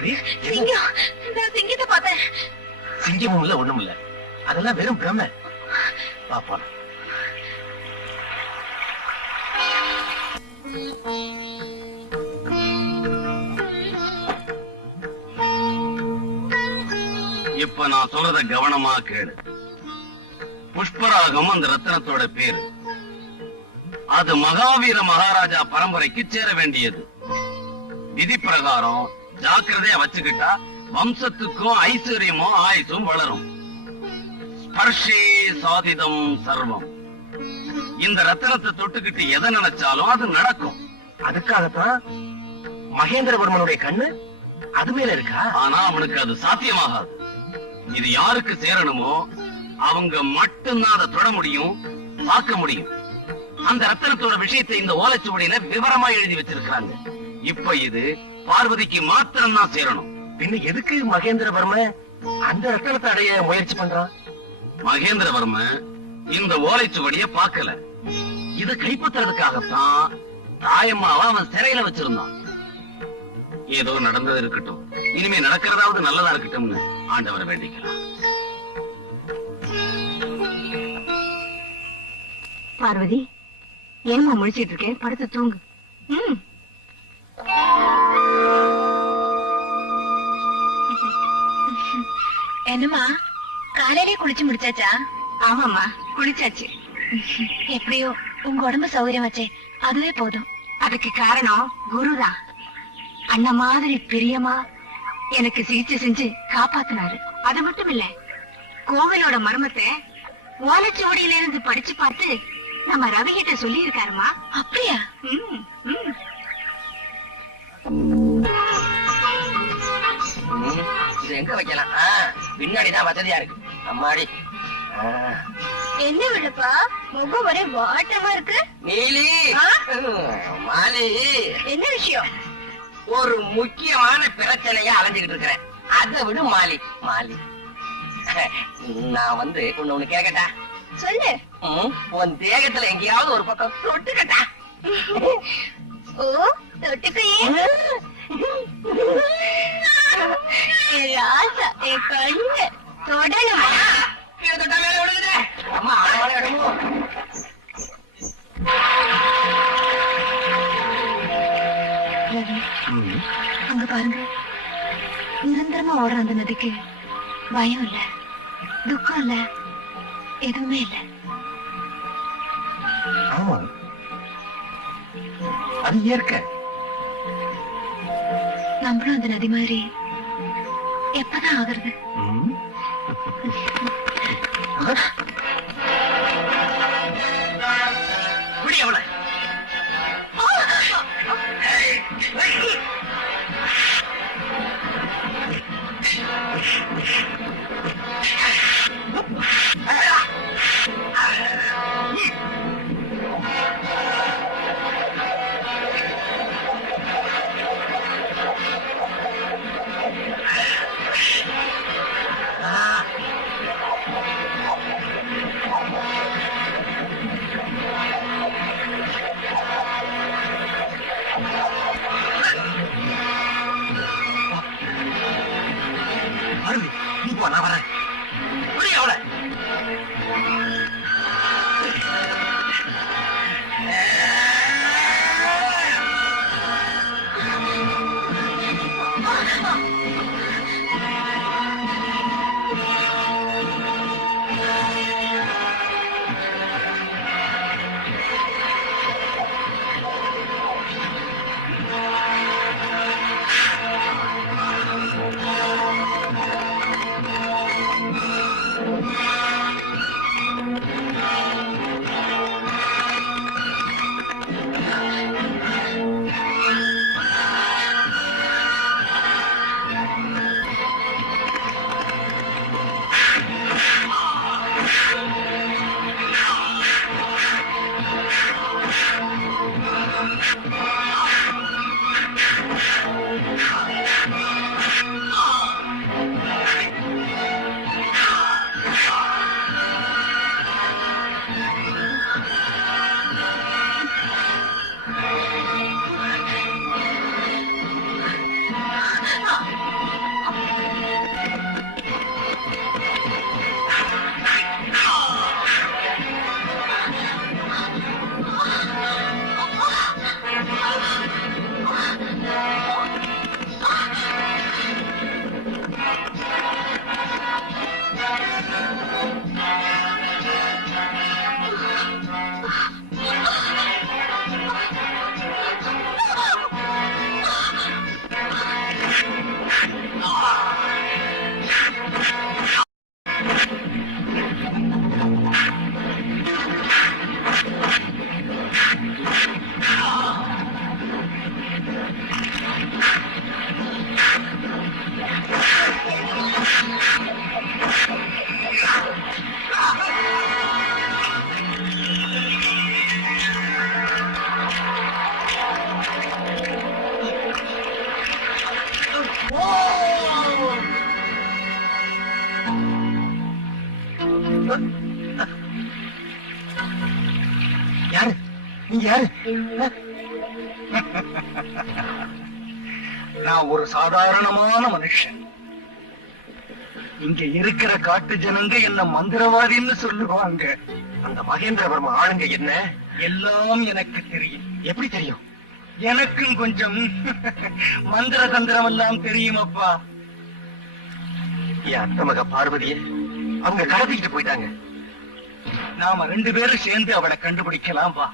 பார்வதி, சிங்கம். நான் சிங்கத்தை பார்த்தேன். சிங்கமும் இல்ல ஒண்ணும் இல்ல, அதெல்லாம் வெறும் பிரமை. பாப்பா இப்ப நான் சொல்றத கவனமா கேளு. புஷ்பராகம் அந்த ரத்தினத்தோட பேரு. அது மகாவீர மகாராஜா பரம்பரைக்கு சேர வேண்டியது. விதி பிரகாரம் ஜாக்கிரதையா வச்சுக்கிட்டா வம்சத்துக்கும் ஐஸ்வர்யமும் ஆயுசும் வளரும். ஸ்பர்ஷே சாதிதம் சர்வம். இந்த ரத்தினத்தை தொட்டுக்கிட்டு எதை நினைச்சாலும் அது நடக்கும். அதுக்காகத்தான் மகேந்திரவர்மனுடைய கண்ணு அது மேல இருக்கா? ஆனா அவனுக்கு அது சாத்தியமாகாது. இது யாருக்கு சேரணுமோ அவங்க மட்டும்தான் அதை தொட முடியும், பார்க்க முடியும். அந்த ரத்தினத்தோட விஷயத்தை இந்த ஓலைச்சுவடியில விவரமா எழுதி வச்சிருக்காங்க. இப்ப இது பார்வதிக்கு மாத்திரம் தான் சேரணும். பின்ன எதுக்கு மகேந்திரவர்மன் அந்த ரத்தினத்தை அடைய முயற்சி பண்றான்? மகேந்திரவர்மன் இந்த ஓலைச்சுவடிய பார்க்கல. இதை கைப்பற்றுறதுக்காகத்தான் தாயம்மாவை அவன் சிறையில வச்சிருந்தான். ஏதோ நடந்தது இருக்கட்டும், இனிமே நடக்கிறதாவது நல்லதா இருக்கட்டும்னு ஆண்டவரை வேண்டிக்கலாம். பார்வதி, ஏமா முழிச்சிட்டு இருக்கேன்? படுத்து தூங்கு. என்னம்மா, காலையிலே குளிச்சு முடிச்சாச்சா? ஆமாம்மா, குளிச்சாச்சு. எப்படியோ உங்க உடம்பு சௌகரியம் வச்சே, அதுவே போதும். அதுக்கு காரணம் குருதான். அண்ணன் மாதிரி பிரியமா எனக்கு சிகிச்சை செஞ்சு காப்பாத்தினாரு. அது மட்டும் இல்ல, கோவிலோட மர்மத்தை ஓலைச்சுவடியில இருந்து படிச்சு பார்த்து நம்ம ரவி கிட்ட சொல்லி இருக்காருமா. அப்படியா? இது எங்க வைக்கலாம்? பின்னாடிதான் வசதியா இருக்கு. அம்மாடி, என்ன விழுப்பா, முகம் ஒரே வாட்டமா இருக்கு. நீலி, மாலி, என்ன விஷயம்? ஒரு முக்கியமான பிரச்சனையா அலைஞ்சுகிட்டு இருக்கிறேன். அதை விடு மாலி. மாலி, நான் ஒண்ணு கேக்கட்டா? சொல்லு. உன் தேகத்துல எங்கேயாவது ஒரு பக்கம் தொட்டுக்கட்டா? ஓ, தொட்டுக்கையே. ராசா, என் கண்ணு தொடணுமா? கீழே தொட்டா மேல விடுங்க. அம்மா, அங்க பாருங்க, நிரந்தரமா ஓடுற அந்த நதிக்கு பயம் இல்ல, துக்கம் இல்ல, எதுவுமே இல்ல. ஆமா, அது இயற்கை. நம்மளும் அந்த நதி மாதிரி எப்பதான் ஆகுறது? எவ்வளவு நான் வரேன். எவ்வளவு நீங்க யாரு? நான் ஒரு சாதாரணமான மனுஷன். இங்க இருக்கிற காட்டு ஜனங்க என்ன மந்திரவாதின்னு சொல்லுவாங்க. அந்த மகேந்திரவர்ம ஆளுங்க என்ன எல்லாம் எனக்கு தெரியும். எப்படி தெரியும்? எனக்கும் கொஞ்சம் மந்திர தந்திரம் எல்லாம் தெரியுமப்பா. என் அத்த மக பார்வதிய அவங்க கடத்திக்கிட்டு போயிட்டாங்க. நாம 2 பேரும் சேர்ந்து அவளை கண்டுபிடிக்கலாம் வா.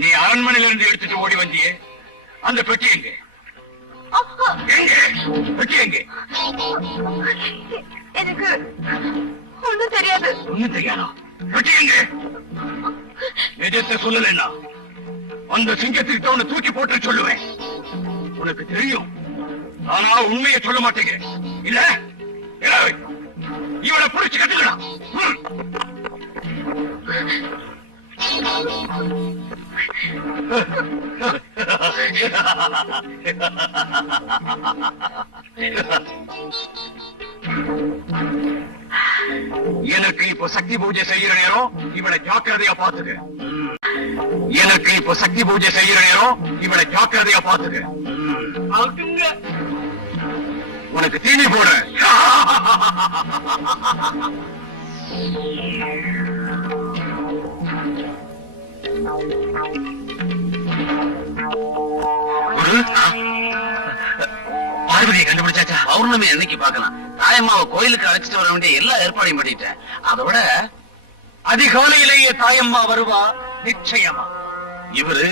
நீ அரண்மனையிலிருந்து எடுத்துட்டு ஓடி வந்தியே, அந்த பெட்டி எங்க? பெட்டி எங்க? எனக்கு ஒண்ணும் தெரியாது. ஒண்ணும் தெரியாதா? பெட்டி எங்க? எதிர்த்த சொல்லலைன்னா அந்த சிங்கத்திற்கு உன்னை தூக்கி போட்டு சொல்லுவேன். உனக்கு தெரியும், ஆனா உண்மையை சொல்ல மாட்டேங்க. இல்ல இவனை புடிச்சு கட்டுக்கலாம். எனக்கு இப்போ சக்தி பூஜை செய்யற நேரம், இவனை ஜாக்கிரதையா பாத்துக்க. எனக்கு இப்போ சக்தி பூஜை செய்யற நேரம், இவனை ஜாக்கிரதையா பாத்துக்க. உனக்கு தீனி போட. பார்வதியை கண்டுபிடிச்சாச்சா? பௌர்ணமி என்னைக்கு பார்க்கலாம். தாயம்மாவை கோயிலுக்கு அழைச்சிட்டு வர வேண்டிய எல்லா ஏற்பாடையும் பண்ணிட்டேன். அதோட அதிகாலையிலேயே தாயம்மா வருவா நிச்சயமா. இவரு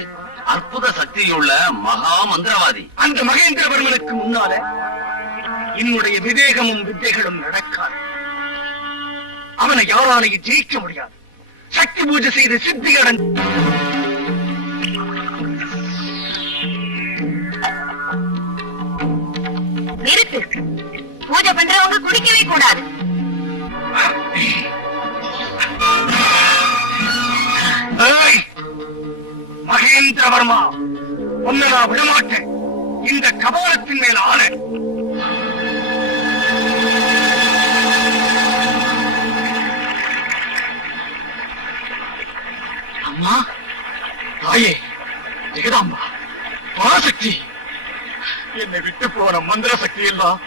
அற்புத சக்தியுள்ள மகா மந்திரவாதி. அந்த மகேந்திரவர்மனுக்கு முன்னால என்னுடைய விவேகமும் வித்தைகளும் நடக்காது. அவனை யாராலையும் ஜெயிக்க முடியாது. சக்தி பூஜை செய்த சித்திகடன் நிறுத்து. பூஜை பண்றவங்க குடிக்கவே கூடாது. மகேந்திரவர்மா, உன்னை நான் விடமாட்டேன். இந்த கபாலத்தின் மேல் ஆள. அம்மா, தாயே, ஜெகதாம்பா, பராசக்தி, என்னை விட்டு போன மந்திர சக்தி எல்லாம்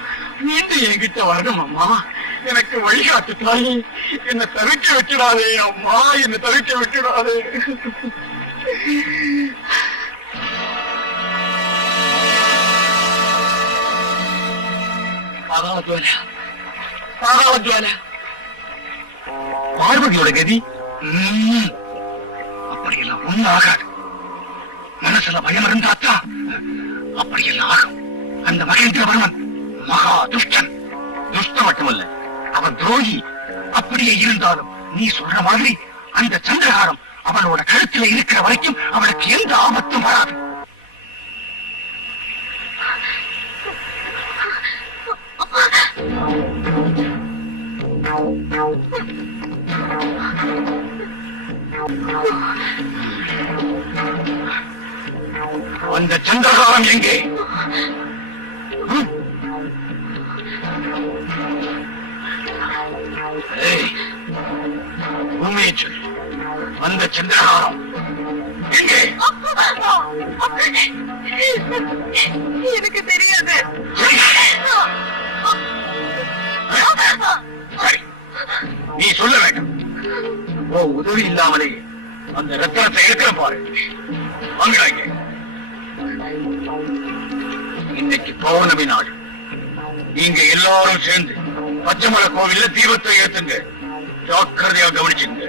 மீண்டும் என்கிட்ட வரணும் அம்மா. எனக்கு வழிகாட்டு தாயே. என்னை தவிக்க விட்டுடாதே அம்மா, என்னை தவிக்க விட்டுடாதே. பார்வதியோட கதி அப்படியெல்லாம் ஒண்ணும் ஆகாது. மனசுல பயம் இருந்தாத்தா அப்படியெல்லாம் ஆகும். அந்த மகேந்திரவர்மன் மகா துஷ்டன். துஷ்டம் மட்டுமல்ல, அவன் துரோகி. அப்படியே இருந்தாலும் நீ சொல்ற மாதிரி அந்த சந்திரகாரம் அவளோட கழுத்துல இருக்கிற வரைக்கும் அவளுக்கு எந்த ஆபத்தும் வராது. அந்த சந்திரகாரம் எங்கே? உண்மையை சொல். அந்த சந்திரகாரம் எங்கே? எனக்கு தெரியாது. சரி, நீ சொல்ல வேண்டும். ஓ உதவி இல்லாமலே அந்த ரத்தனத்தை எடுக்கிற பாரு. வாங்குறாங்க. இன்னைக்கு பௌர்ணமி நாள். நீங்க எல்லாரும் சேர்ந்து பச்சைமலை கோவில்ல தீபத்தை ஏத்துங்க. ஜாக்கிரதையா கவனிச்சுங்க.